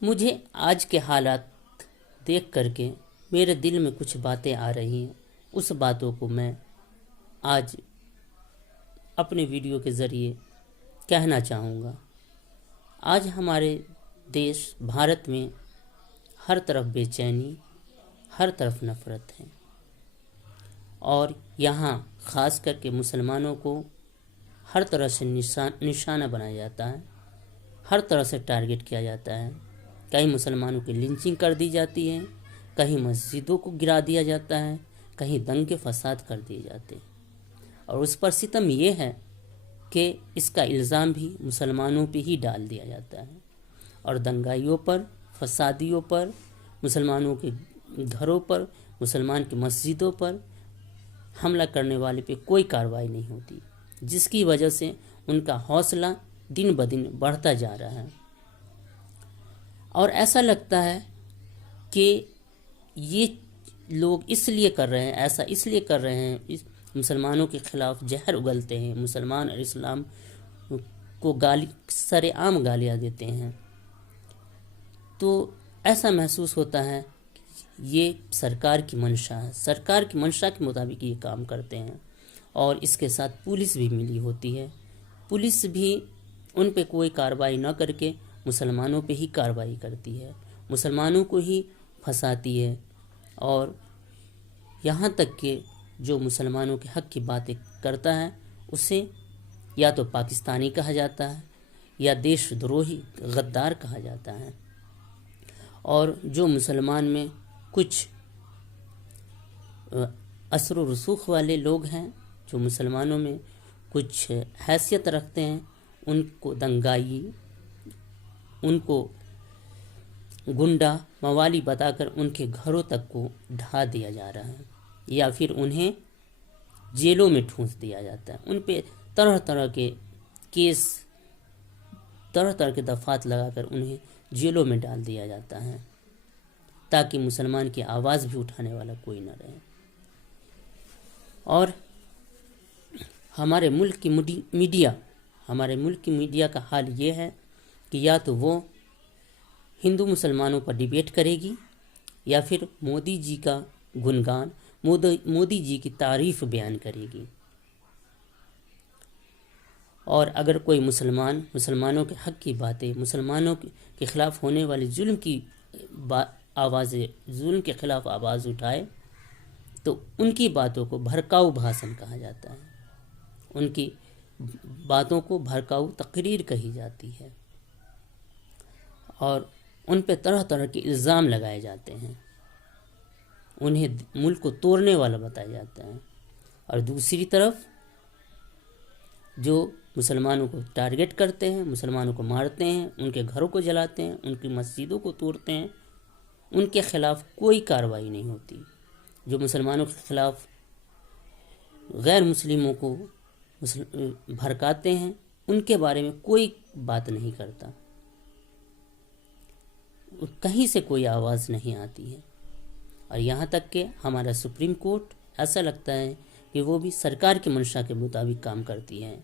مجھے آج کے حالات دیکھ کر کے میرے دل میں کچھ باتیں آ رہی ہیں، اس باتوں کو میں آج اپنے ویڈیو کے ذریعے کہنا چاہوں گا۔ آج ہمارے دیش بھارت میں ہر طرف بے چینی، ہر طرف نفرت ہے، اور یہاں خاص کر کے مسلمانوں کو ہر طرح سے نشانہ بنایا جاتا ہے، ہر طرح سے ٹارگٹ کیا جاتا ہے۔ کہیں مسلمانوں کی لنچنگ کر دی جاتی ہے، کہیں مسجدوں کو گرا دیا جاتا ہے، کہیں دنگے فساد کر دیے جاتے ہیں، اور اس پر ستم یہ ہے کہ اس کا الزام بھی مسلمانوں پہ ہی ڈال دیا جاتا ہے، اور دنگائیوں پر، فسادیوں پر، مسلمانوں کے گھروں پر، مسلمان کی مسجدوں پر حملہ کرنے والے پہ کوئی کارروائی نہیں ہوتی، جس کی وجہ سے ان کا حوصلہ دن بدن بڑھتا جا رہا ہے۔ اور ایسا لگتا ہے کہ یہ لوگ اس لیے کر رہے ہیں، ایسا اس لیے کر رہے ہیں، مسلمانوں کے خلاف زہر اگلتے ہیں، مسلمان اور اسلام کو سر عام گالیاں دیتے ہیں، تو ایسا محسوس ہوتا ہے کہ یہ سرکار کی منشا ہے، سرکار کی منشا کے مطابق یہ کام کرتے ہیں، اور اس کے ساتھ پولیس بھی ملی ہوتی ہے۔ پولیس بھی ان پہ کوئی کارروائی نہ کر کے مسلمانوں پہ ہی کارروائی کرتی ہے، مسلمانوں کو ہی پھنساتی ہے، اور یہاں تک کہ جو مسلمانوں کے حق کی باتیں کرتا ہے اسے یا تو پاکستانی کہا جاتا ہے، یا دیش دروہی غدار کہا جاتا ہے، اور جو مسلمان میں کچھ اثر و رسوخ والے لوگ ہیں، جو مسلمانوں میں کچھ حیثیت رکھتے ہیں، ان کو دنگائی، ان کو گنڈا موالی بتا کر ان کے گھروں تک کو ڈھا دیا جا رہا ہے، یا پھر انہیں جیلوں میں ٹھونس دیا جاتا ہے، ان پہ طرح طرح کے کیس، طرح طرح کے دفعات لگا کر انہیں جیلوں میں ڈال دیا جاتا ہے، تاکہ مسلمان کی آواز بھی اٹھانے والا کوئی نہ رہے۔ اور ہمارے ملک کی میڈیا کا حال یہ ہے کہ یا تو وہ ہندو مسلمانوں پر ڈیبیٹ کرے گی، یا پھر مودی جی کا گنگان، مودی جی کی تعریف بیان کرے گی، اور اگر کوئی مسلمانوں کے حق کی باتیں، مسلمانوں کے خلاف ہونے والے ظلم کے خلاف آواز اٹھائے، تو ان کی باتوں کو بھڑکاؤ بھاشن کہا جاتا ہے، ان کی باتوں کو بھڑکاؤ تقریر کہی جاتی ہے، اور ان پہ طرح طرح کے الزام لگائے جاتے ہیں، انہیں ملک کو توڑنے والا بتایا جاتا ہے، اور دوسری طرف جو مسلمانوں کو ٹارگٹ کرتے ہیں، مسلمانوں کو مارتے ہیں، ان کے گھروں کو جلاتے ہیں، ان کی مسجدوں کو توڑتے ہیں، ان کے خلاف کوئی کارروائی نہیں ہوتی۔ جو مسلمانوں کے خلاف غیر مسلموں کو بھڑکاتے ہیں، ان کے بارے میں کوئی بات نہیں کرتا، کہیں سے کوئی آواز نہیں آتی ہے، اور یہاں تک کہ ہمارا سپریم کورٹ ایسا لگتا ہے کہ وہ بھی سرکار کی منشا کے مطابق کام کرتی ہے،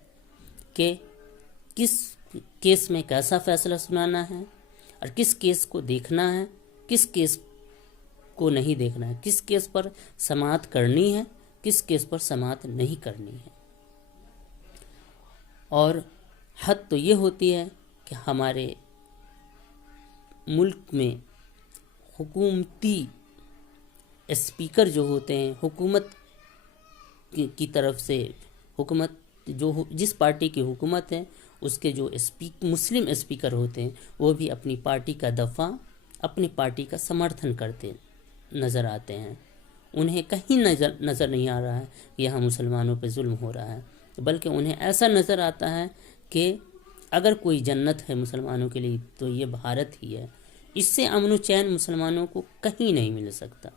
کہ کس کیس میں کیسا فیصلہ سنانا ہے، اور کس کیس کو دیکھنا ہے، کس کیس کو نہیں دیکھنا ہے، کس کیس پر سماعت کرنی ہے، کس کیس پر سماعت نہیں کرنی ہے۔ اور حد تو یہ ہوتی ہے کہ ہمارے ملک میں حکومتی اسپیکر جو ہوتے ہیں، حکومت کی طرف سے، جس پارٹی کی حکومت ہے اس کے جو مسلم اسپیکر ہوتے ہیں، وہ بھی اپنی پارٹی کا دفاع، اپنی پارٹی کا سمرتھن کرتے نظر آتے ہیں، انہیں کہیں نظر نہیں آ رہا ہے کہ یہاں مسلمانوں پہ ظلم ہو رہا ہے، بلکہ انہیں ایسا نظر آتا ہے کہ اگر کوئی جنت ہے مسلمانوں کے لیے تو یہ بھارت ہی ہے، اس سے امن و چین مسلمانوں کو کہیں نہیں مل سکتا۔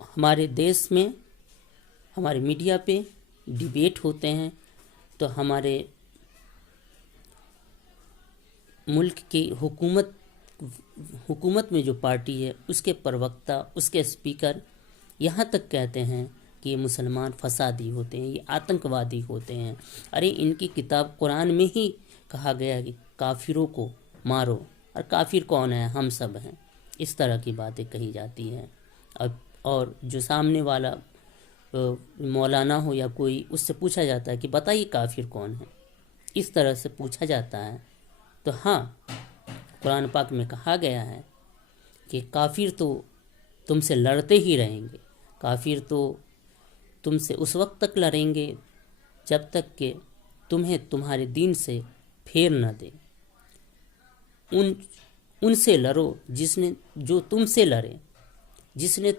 ہمارے دیش میں ہمارے میڈیا پہ ڈیبیٹ ہوتے ہیں، تو ہمارے ملک کی حکومت میں جو پارٹی ہے، اس کے پروکتا، اس کے اسپیکر یہاں تک کہتے ہیں کہ کہ یہ مسلمان فسادی ہوتے ہیں، یہ آتنکوادی ہوتے ہیں، ارے ان کی کتاب قرآن میں ہی کہا گیا کہ کافروں کو مارو، اور کافر کون ہے؟ ہم سب ہیں۔ اس طرح کی باتیں کہی جاتی ہیں۔ اور جو سامنے والا مولانا ہو یا کوئی، اس سے پوچھا جاتا ہے کہ بتائیے کافر کون ہے، اس طرح سے پوچھا جاتا ہے۔ تو ہاں، قرآن پاک میں کہا گیا ہے کہ کافر تو تم سے لڑتے ہی رہیں گے، کافر تو تم سے اس وقت تک لڑیں گے جب تک کہ تمہیں تمہارے دین سے پھیر نہ دے۔ ان سے لڑو جو تم سے لڑے، جس نے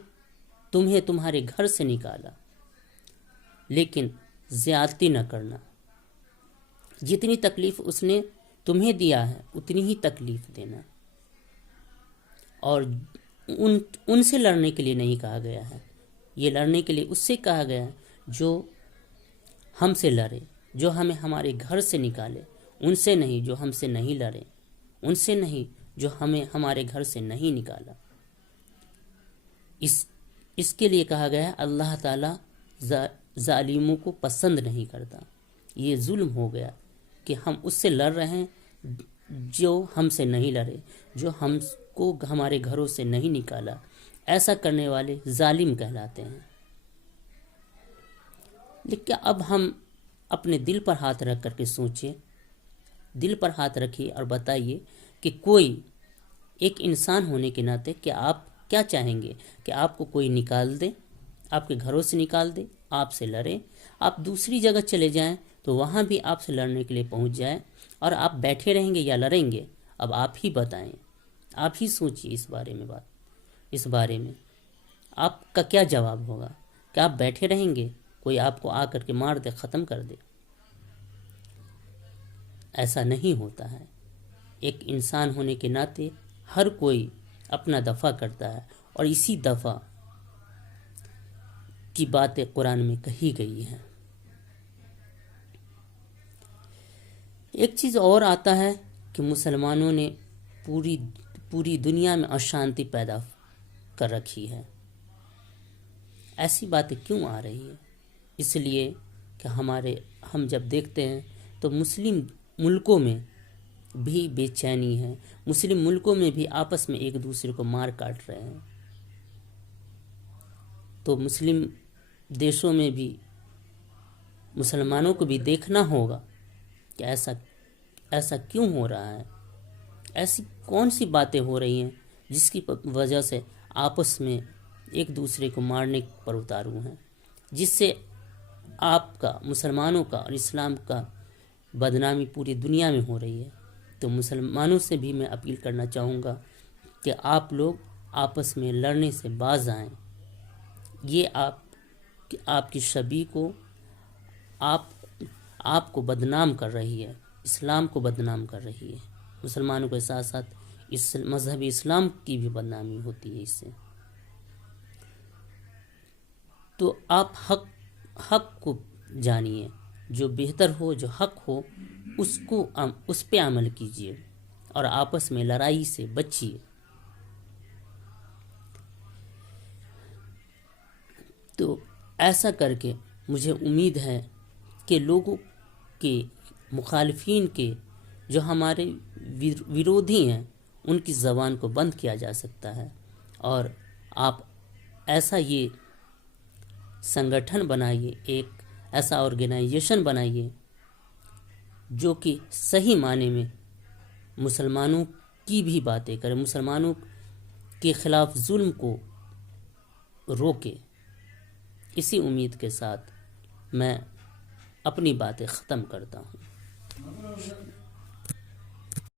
تمہیں تمہارے گھر سے نکالا، لیکن زیادتی نہ کرنا۔ جتنی تکلیف اس نے تمہیں دیا ہے اتنی ہی تکلیف دینا۔ اور ان سے لڑنے کے لیے نہیں کہا گیا ہے، یہ لڑنے کے لیے اس سے کہا گیا ہے جو ہم سے لڑے، جو ہمیں ہمارے گھر سے نکالے، ان سے نہیں جو ہم سے نہیں لڑے، ان سے نہیں جو ہمیں ہمارے گھر سے نہیں نکالا۔ اس کے لیے کہا گیا ہے اللہ تعالیٰ ظالموں کو پسند نہیں کرتا۔ یہ ظلم ہو گیا کہ ہم اس سے لڑ رہے ہیں جو ہم سے نہیں لڑے، جو ہم کو ہمارے گھروں سے نہیں نکالا۔ ایسا کرنے والے ظالم کہلاتے ہیں۔ لیکن اب ہم اپنے دل پر ہاتھ رکھ کر کے سوچیں، دل پر ہاتھ رکھیے اور بتائیے کہ کوئی ایک انسان ہونے کے ناطے کہ آپ کیا چاہیں گے کہ آپ کو کوئی نکال دے، آپ کے گھروں سے نکال دے، آپ سے لڑے، آپ دوسری جگہ چلے جائیں تو وہاں بھی آپ سے لڑنے کے لیے پہنچ جائیں، اور آپ بیٹھے رہیں گے یا لڑیں گے؟ اب آپ ہی بتائیں، آپ ہی سوچیے اس بارے میں آپ کا کیا جواب ہوگا؟ کہ آپ بیٹھے رہیں گے، کوئی آپ کو آ کر کے مار دے، ختم کر دے؟ ایسا نہیں ہوتا ہے۔ ایک انسان ہونے کے ناطے ہر کوئی اپنا دفاع کرتا ہے، اور اسی دفاع کی باتیں قرآن میں کہی گئی ہیں۔ ایک چیز اور آتا ہے کہ مسلمانوں نے پوری دنیا میں اشانتی پیدا کر رکھی ہے۔ ایسی باتیں کیوں آ رہی ہے؟ اس لیے کہ ہم جب دیکھتے ہیں تو مسلم ملکوں میں بھی بے چینی ہے، مسلم ملکوں میں بھی آپس میں ایک دوسرے کو مار کاٹ رہے ہیں۔ تو مسلم دیشوں میں بھی مسلمانوں کو بھی دیکھنا ہوگا کہ ایسا کیوں ہو رہا ہے، ایسی کون سی باتیں ہو رہی ہیں جس کی وجہ سے آپس میں ایک دوسرے کو مارنے پر اتارو ہیں، جس سے آپ کا، مسلمانوں کا اور اسلام کا بدنامی پوری دنیا میں ہو رہی ہے۔ تو مسلمانوں سے بھی میں اپیل کرنا چاہوں گا کہ آپ لوگ آپس میں لڑنے سے باز آئیں۔ یہ آپ کی شبیہ کو، آپ کو بدنام کر رہی ہے، اسلام کو بدنام کر رہی ہے۔ مسلمانوں کے ساتھ ساتھ اس مذہب اسلام کی بھی بدنامی ہوتی ہے اس سے۔ تو آپ حق کو جانیے، جو بہتر ہو، جو حق ہو، اس پہ عمل کیجیے، اور آپس میں لڑائی سے بچیے۔ تو ایسا کر کے مجھے امید ہے کہ لوگوں کے، مخالفین کے، جو ہمارے ویرودھی ہیں، ان کی زبان کو بند کیا جا سکتا ہے۔ اور آپ ایسا یہ سنگٹھن بنائیے، ایک ایسا آرگنائزیشن بنائیے جو کہ صحیح معنی میں مسلمانوں کی بھی باتیں کرے، مسلمانوں کے خلاف ظلم کو روکے۔ اسی امید کے ساتھ میں اپنی باتیں ختم کرتا ہوں۔